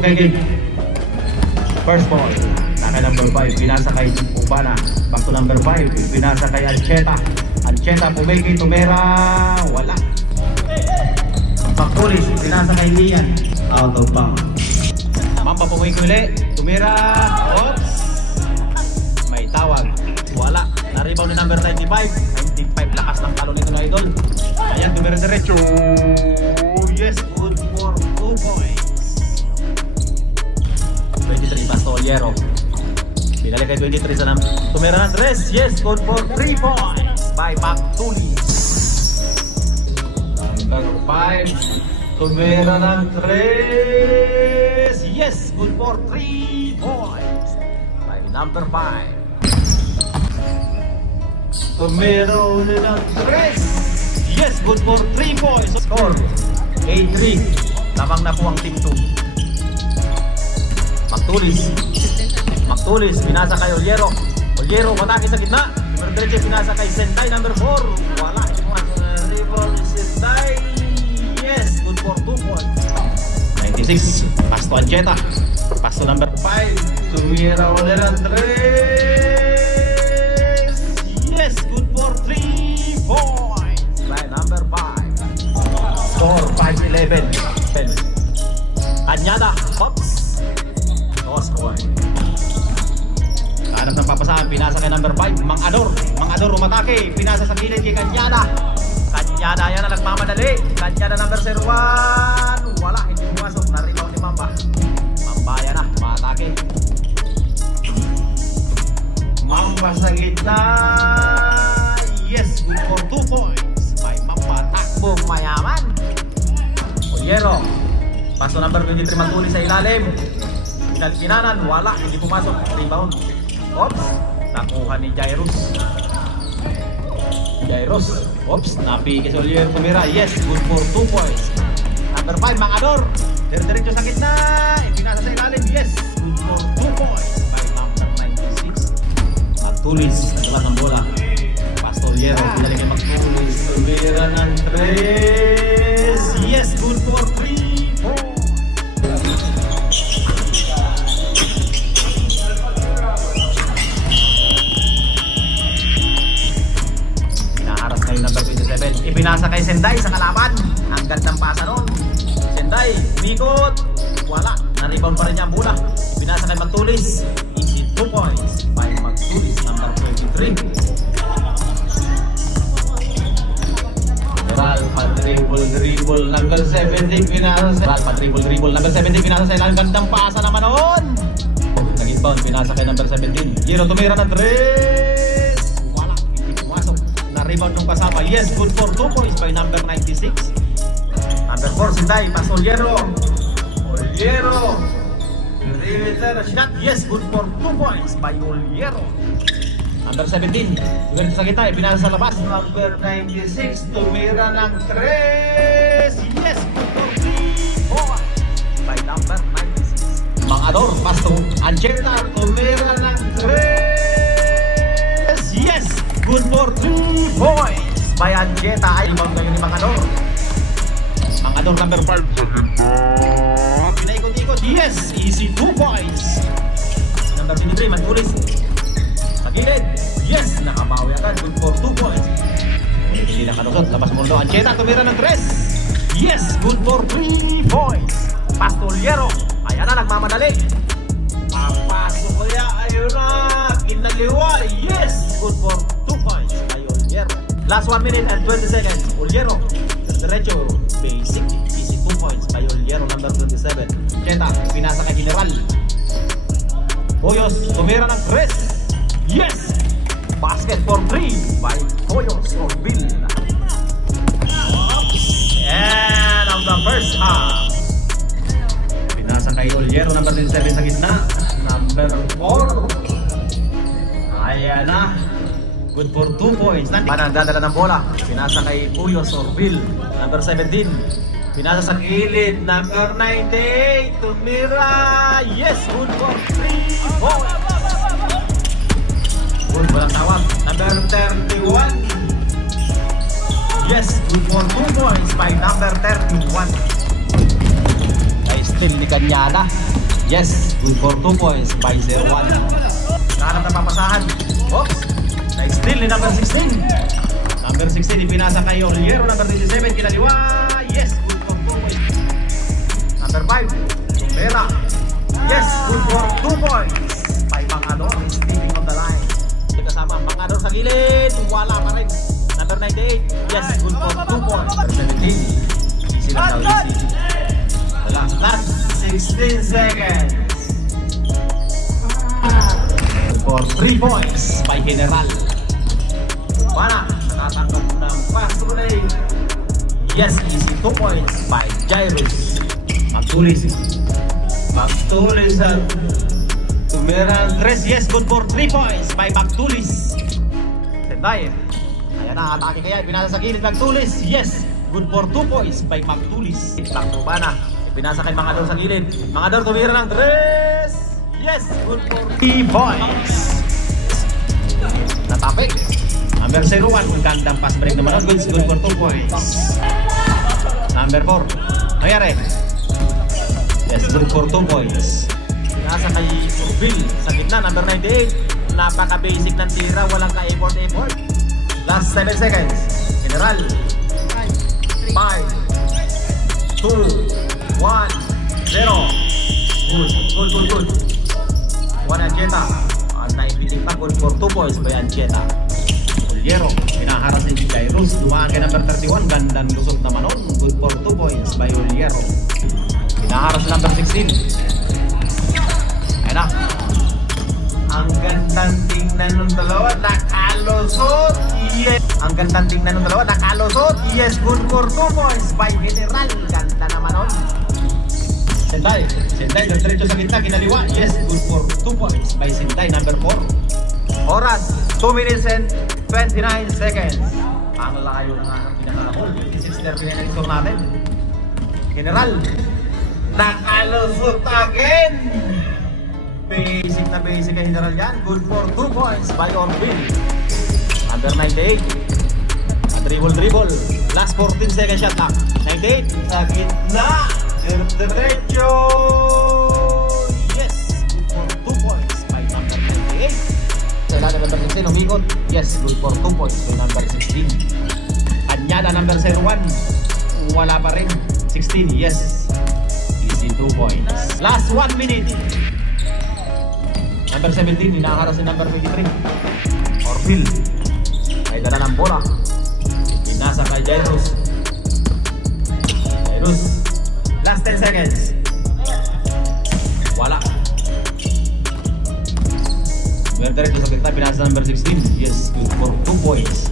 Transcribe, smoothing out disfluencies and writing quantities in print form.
Okay, game. First ball. Naka number 5. Pinasa kay Ubana. Back to number 5. Pinasa kay Ancheta. Ancheta pumigay. Tumera. Wala. Pagpulis. Pinasa kay Lian. Out of bounds. Mamba pumigay ulit. Tumera. Oops. May tawag. Wala. Na-rebound ni number 95. 95. Lakas ng talo nito na idol. Ayan. Tumera diretso. Yes. Good for 2 points. 23 Pastoliero. Binalik kay 23 sa Tumera ng 3. Yes, good for 3 points by Pactulis. Number 5. Tumera ng 3. Yes, good for 3 points by number 5. Tumera ulit ng 3. Yes, good for 3 points. Score 8-3. Lamang na po ang team 2. Pactulis, pinasa kay Oliero. Oliero, matake sa gitna. Number 13, pinasa kay Senday. Number 4, wala. Rebound ni Senday. Yes, good for 2 points. 96, pass to Ancheta. Pass to number 5. Tumira ulit ang 3. Yes, good for 3 points by number 5. Score 5-11. Anyada, Pops. Score. Hanap ng papasahan, pinasa kay number 5, Mang Ador umatake, pinasa sa gilid kay Kanyada. Kanyada yan na nagmamadali. Kanyada number 01. Wala, hindi pumasok. Na-rebound ni Mamba. Mamba yan na, umatake. Mamba sa gitna. Yes, good for 2 points by Mamba. Takbong mayaman. Oliero. Paso number 23, Matulis sa ilalim. Pinalpinanan, wala, hindi pumasok. Rebound. Oops, nakuha ni Jairus. Oops, napikis Oliver Tumira. Yes, good for 2 points. Number 5, Mang Ador. Diretso sa gitna. Pinasa sa ilalim. Yes, good for 2 points by number 96. Matulis, naglas ang bola. Pastoliero, pinalik kay Matulis. Tumira ng 3. Yes, good for 3 points. Ipinasa kay Senday sa kalaban. Ang gandang pasa nun. Senday, umikot. Wala. Na-rebound pa rin niya ang bola. Ipinasa kay Magtulis. Easy 2 points by Magtulis, number 23. Ralph dribble number 70. Ralph dribble number 70. Pinasa sa ilang gandang pasa naman noon. Nag-inbound. Pinasa kay number 17. Giro Tumira ng 3. Rebound ng kasama. Yes, good for 2 points by number 96. Number 4, Senday. Pass Oliero. Shot. Yes, good for 2 points by Oliero. Number 17. Tumira sa kita. Pinasa sa labas. Number 96. Tumira ng 3. Yes, good for 3 points by number 96. Mang Ador. Pass to Ancheta. Tumira ng 3. Yes, good for 2 points by Ancheta. Ay, ibang ngayon ni Mang Ador. Mang Ador number 5. Pinaikot-ikot. Yes, easy 2 points. Number 23, Mantulis. Sa gilid. Yes, nakabawi agad. Good for 2 points. Hindi nakalusot. Labas mundo. Ancheta, tumira ng 3. Yes, good for 3 points. Pastoliero. Ayan na, nagmamadali. Papasok ko ya. Ayun na. Kinaliwa. Yes, good for 2 points by Oliero. Last 1 minute and 20 seconds. Oliero. Derecho. Basic. Easy 2 points by Oliero, number 27. Cheta. Pinasa kay General. Hoyos. Tumira ng 3. Yes. Basket for 3 by Hoyos or Bill. And of the first half. Pinasa kay Oliero, number 27 sa gitna. Number 4. Ayan na. Good for 2 points. Panang dadala ng bola. Pinasa kay Puyos or Bill. Number 17. Pinasa sa gilid. Number 98. Tumira. Yes. Good for 3 points. Good. Walang tawag. Number 31. Yes. Good for 2 points by number 31. Ay, still ni Kanyada. Yes, good for 2 points by 0-1. Kahanap na papasahan. Oops. Nice steal ni number 16. Number 16 ipinasa kay Oliero. Number 27 kinaliwa. Yes, good for 2 points. Number 5, Tumera. Yes, good for 2 points by Mangador. Stealing on the line. Kasama Mangador sa gilid. Wala pa rin. Number 98. Yes, good for 2 points. Number 17. Easy lang daw, easy. Last 16 seconds. For 3 points by General. Wala. Nakatanggap ng fast relay. Yes, easy 2 points by Jairus. Magtulis at Tumera 3. Yes, good for 3 points by Magtulis. Senday. Ayan na, atake kaya. Pinasa sa gilid Magtulis. Yes, good for 2 points by Magtulis. Taktuba na. Pinasa kay Mangador sa gilid. Mangador tumira ng 3. Yes, good for 3 points. Natape. Number 01, gandang pass break naman. Good for 2 points. Number 4, nangyari. Yes, good for 2 points. Pinasa kay Urbil sa gitna. Number 98, napaka-basic ng tira. Walang ka-effort. Last 7 seconds. General. 5, 2, 1, 0. Good. 1 Ancheta. Naipitin pa, good for 2 points by Ancheta. Oliero, pinaharas ni Jairus. Dumaan kay number 31. Gandang lusot naman nun. Good for 2 points by Oliero. Pinaharas number 16. Ayun na. Ang gandang tingnan ng dalawa. Nakalusot. Yes. Ang gandang tingnan ng dalawa. Nakalusot. Yes, good for 2 points by General. Ganda naman nun. Senday, diretso sa gitna, kinaliwa. Yes, good for 2 points by Senday, number 4. Oras, 2 minutes and 29 seconds. Ang layo na nga ng pinaka-hole. 56 pinaka-score natin. General, nakalusot again. Basic kay General yan. Good for 2 points by Orvin. Number 98. Dribble. Last 14 seconds shot clock. 98, sa gitna. Diretso! Yes! Good for 2 points by number 98. Kailangan number 16 umikot. Yes, good for 2 points by number 16. Anyada number 01. Wala pa rin. 16, yes. Easy 2 points. Last 1 minute. Number 17, hinaharas si number 23. Orville. Ay dala ng bola. Pinasa kay Jairus. Last 10 seconds. Wala. Diretso sa gitna, pinasa number 16. Yes, good for 2 points.